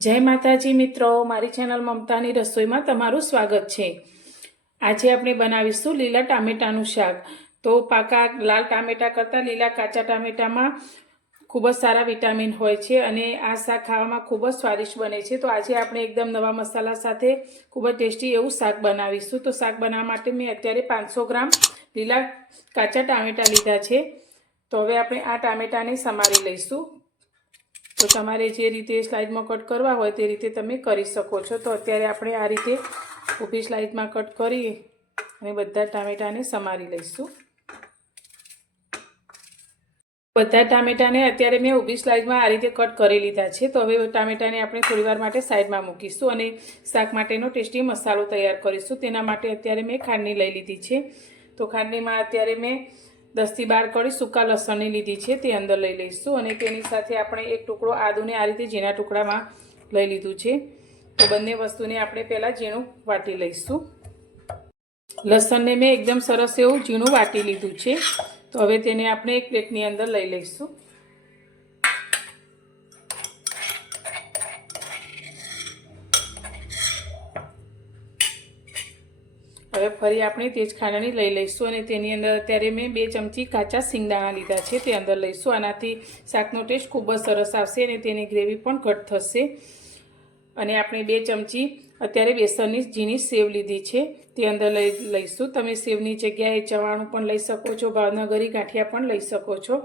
जय माताजी मित्रों, मारी चेनल ममतानी रसोई में तमारुं स्वागत है। आज आपणे बनावीशुं लीला टामेटानुं शाक। तो पाका लाल टामेटा करता लीला काचा टामेटा में खूब ज सारा विटामिन होय छे अने आ शाक खावामां खूब ज स्वादिष्ट बने छे। तो आज आपणे एकदम नवा मसाला साथे खूब ज टेस्टी एवुं शाक बनावीशुं। तो शाक बनाववा माटे मैं अत्यारे 500 ग्राम लीला काचा टामेटा लीधा छे। तो हवे आपणे आ टामेटाने समारी लईशुं। तो तमारे जे रीते स्लाइड में कट करवा होय ते रीते तमे करी शको छो। तो अत्यारे आपणे आ रीते ऊभी स्लाइड में कट करी अने बधा टामेटाने समारी लईशुं। बधा टामेटाने अत्यारे मैं ऊभी स्लाइड में आ रीते कट करी लीधा छे। तो हवे टामेटाने आपणे थोड़ीवार माटे साइड में मूकीशुं अने शाक माटेनो टेस्टी मसालो तैयार करीशुं। तेना माटे अत्यारे मैं खांडनी लई लीधी छे। तो खांडनी में अत्यारे मैं 10 થી 12 कड़ी सूका लसणनी लीधी छे ते अंदर लई लईशुं अने तेनी साथे आपणे एक टुकड़ो आदुने आ रीते झीणा टुकड़ामां लई लीधुं छे। तो बंने वस्तुने आपणे पहेला झीणुं वाटी लईशुं। लसणने मैं एकदम सरस एवुं झीणुं वाटी लीधुं छे। तो हवे तेने आपणे एक प्लेटनी अंदर लई लईशुं। हवे फरी आपणे तेज खांडणी लई लईशुं अने तेनी अंदर अत्यारे मैं 2 चमची काचा सींगदाणा लीधा छे ते अंदर लईशुं। आनाथी शाकनो टेस्ट खूब ज सरस आवशे अने तेनी ग्रेवी पण घट थशे। अने आपणे 2 चमची अत्यारे बेसननी झीणी सेव लीधी छे ते अंदर लईशुं। तमे सेवनी जग्याए चवाणुं पण लई शको छो, भावनगरी गांठिया पण लई शको छो।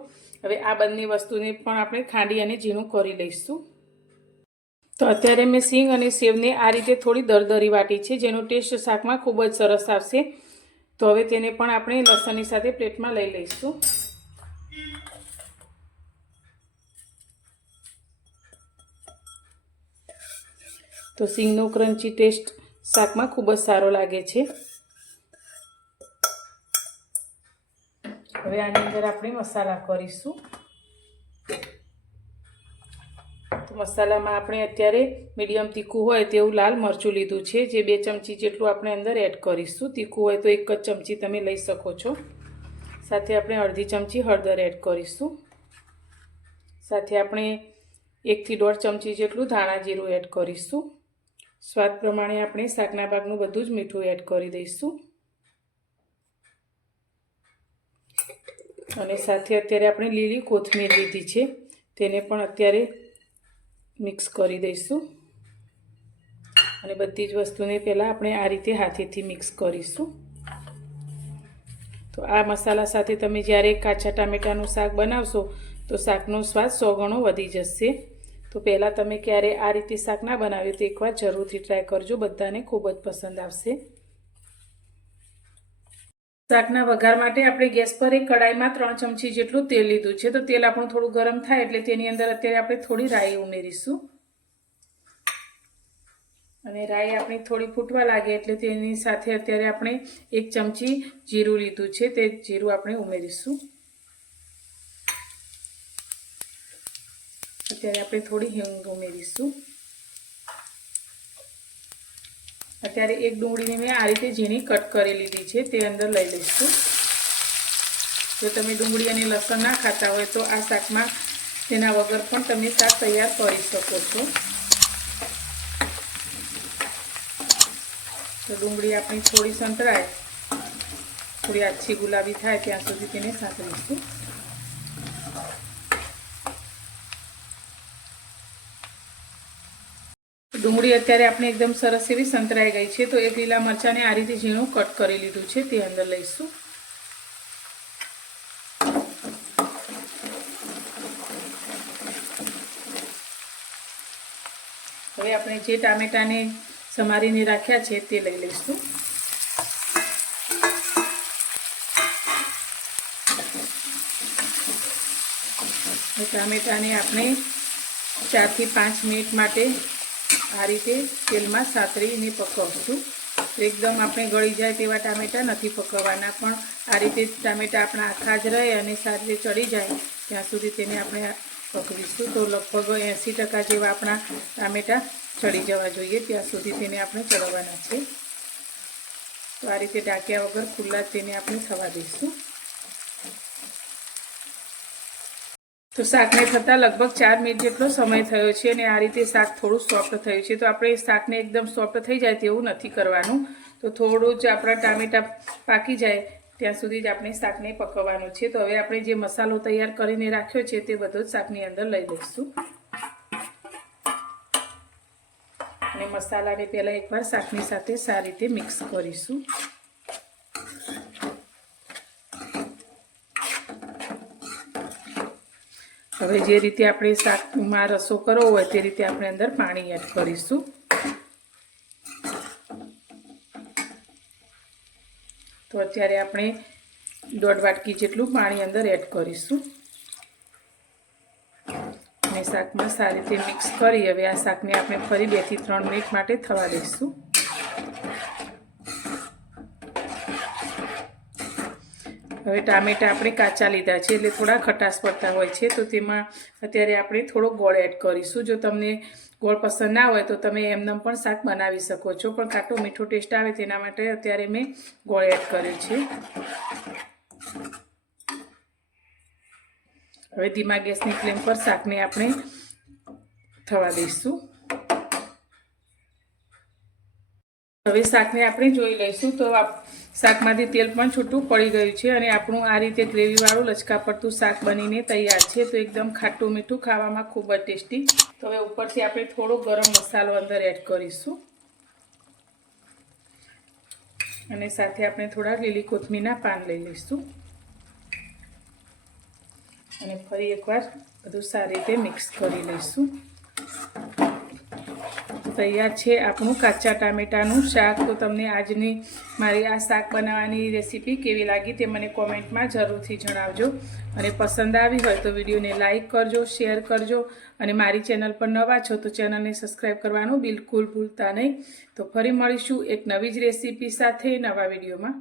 हवे आ बंने वस्तुने पण आपणे खांडी अने झीणुं करी लईशुं। तो अत्यारे मैं सींग अने सेवने आ रीते थोड़ी दरदरी वाटी छे जेनो टेस्ट शाक में खूब ज सरस आवशे। तो हवे तेने पण आपणे लसणनी साथे प्लेट में लई लईशुं। तो सींगनो क्रंची टेस्ट शाक में खूब ज सारो लागे छे। हवे आनी अंदर आपणे मसाला करीशुं। तो मसाला में आपणे अत्यारे मीडियम तीखुं होय तेवुं लाल मरचुं लीधुं छे जे 2 चमची जेटलुं आपणे अंदर एड करीशुं। तीखुं होय तो 1 ज चमची तमे लई शको छो। साथे आपणे अर्धी चमची हळदर एड करीशुं। साथे आपणे 1 થી 1.5 चमची जेटलुं धाणा जीरुं एड करीशुं। स्वाद प्रमाणे आपणे शाकना भागनुं बधुं ज मीठुं एड करी दईशुं। अने साथे अत्यारे आपणे लीली कोथमीर लीधी छे तेने पण अत्यारे मिक्स करी दईशुं अने बधी ज वस्तुने पहेला आपणे आ रीते हाथेथी मिक्स करीशुं। तो आ मसाला साथे तमे ज्यारे काचा टामेटानुं शाक बनावशो तो शाकनो स्वाद 100 गणो वधी जशे। तो पहेला तमे क्यारे आ रीते शाक ना बनाव्युं तो एकवार जरूरथी ट्राय करजो, बधाने खूब ज पसंद आवशे। शाकना वघार माटे आपणे गैस पर एक कढ़ाई में 3 चमची जेटलुं तेल लीधुं छे। तो तेल आपणुं थोडुं गरम थाय एटले तेनी अंदर अत्यारे आपणे थोड़ी राई उमेरीशुं अने राई आपणी थोड़ी फूटवा लागे एटले तेनी साथे अत्यारे आपणे 1 चमची जीरुं लीधुं छे ते जीरुं आपणे उमेरीशुं। अत्यारे आपणे थोड़ी हींग उमेरीशुं। अत्यारे एक डूंगळीने मैं आ रीते झीणी कट करी लीधी छे ते अंदर लई लईशुं। जो तमे डूंगળી अने लसण ना खाता होय तो आ शाकमां तेना वगर पण तमे शाक तैयार करी शको छो। तो डूंगળી आपणी थोड़ी संतराय, थोड़ी आછી गुलाबी थाय त्यां सुधी तेने सांतळीशुं। डूंगળી अत्यारे आपणे एकदम सरस एवी संतराई गई छे। तो एक લીલા મરચાને आ रीते झीणुं कट करी लीधुं छे ते अंदर लईशुं। हवे आपणे जे टामेटाने समारीने राख्या छे ते लई लईशुं। टामेटाने आपणे 4 થી 5 मिनिट माटे आ रीते तेल में सातरीने पकवशुं। एकदम आपणे गળી जाए तेवा टामेटा नथी पकववाना, पण आ रीते टामेटा आपणा आखा ज रहे अने साथे चढ़ी जाए त्यां सुधी तेने आपणे पकवीशुं। तो लगभग 80% जेवा आपणा टामेटा चढ़ी जवा जोईए त्यां सुधी तेने आपणे चढ़ववाना छे। तो आ रीते ढाक्या वगर खुल्ला तेने आपणे थवा दईशुं। તો શાકને થતાં લગભગ 4 મિનિટ જેટલો સમય થયો છે અને આ રીતે શાક થોડું સોફ્ટ થયું છે. તો આપણે શાકને એકદમ સોફ્ટ થઈ જાય તેવું નથી કરવાનું. તો થોડું જ આપણા ટામેટાં પાકી જાય ત્યાં સુધી જ આપણે શાકને પકવવાનું છે. તો હવે આપણે જે મસાલો તૈયાર કરીને રાખ્યો છે તે બધો જ શાકની અંદર લઈ લઈશું અને મસાલાને પહેલાં એકવાર શાકની સાથે સારી રીતે મિક્સ કરીશું. હવે જે રીતે આપણે શાકમાં રસો કરવો હોય તે રીતે આપણે અંદર પાણી એડ કરીશું. તો અત્યારે આપણે 1.5 વાટકી જેટલું પાણી અંદર એડ કરીશું અને શાકમાં સારી રીતે મિક્સ કરી હવે આ શાકને આપણે ફરી 2 થી 3 મિનિટ માટે થવા દઈશું. હવે ટામેટાં આપણે કાચા લીધા છે એટલે થોડા ખટાશ પડતા હોય છે. તો તેમાં અત્યારે આપણે થોડો ગોળ એડ કરીશું. જો તમને ગોળ પસંદ ના હોય તો તમે એમનેમ પણ શાક બનાવી શકો છો, પણ ખાટો મીઠો ટેસ્ટ આવે તેના માટે અત્યારે મેં ગોળ એડ કર્યો છે. હવે ધીમા ગેસની ફ્લેમ પર શાકને આપણે થવા દઈશું. હવે શાકને આપણે જોઈ લઈશું તો શાકમાંથી તેલ પણ છૂટું પડી ગયું છે અને આપણું આ રીતે ગ્રેવીવાળું લચકા પડતું શાક બનીને તૈયાર છે. તો એકદમ ખાટું મીઠું, ખાવામાં ખૂબ જ ટેસ્ટી. તો હવે ઉપરથી આપણે થોડો ગરમ મસાલો અંદર એડ કરીશું અને સાથે આપણે થોડા લીલી કોથમીરના પાન લઈ લઈશું અને ફરી એકવાર બધું સારી રીતે મિક્સ કરી લઈશું. તૈયાર છે આપણું કાચા ટામેટાનું શાક. તો તમને આજની મારી આ શાક બનાવવાની રેસીપી કેવી લાગી તે મને કોમેન્ટમાં જરૂરથી જણાવજો અને પસંદ આવી હોય તો વિડીયોને લાઈક કરજો, શેર કરજો અને મારી ચેનલ પર નવા છો તો ચેનલને સબસ્ક્રાઈબ કરવાનું બિલકુલ ભૂલતા નહીં. તો ફરી મળીશું એક નવી જ રેસીપી સાથે નવા વિડીયોમાં.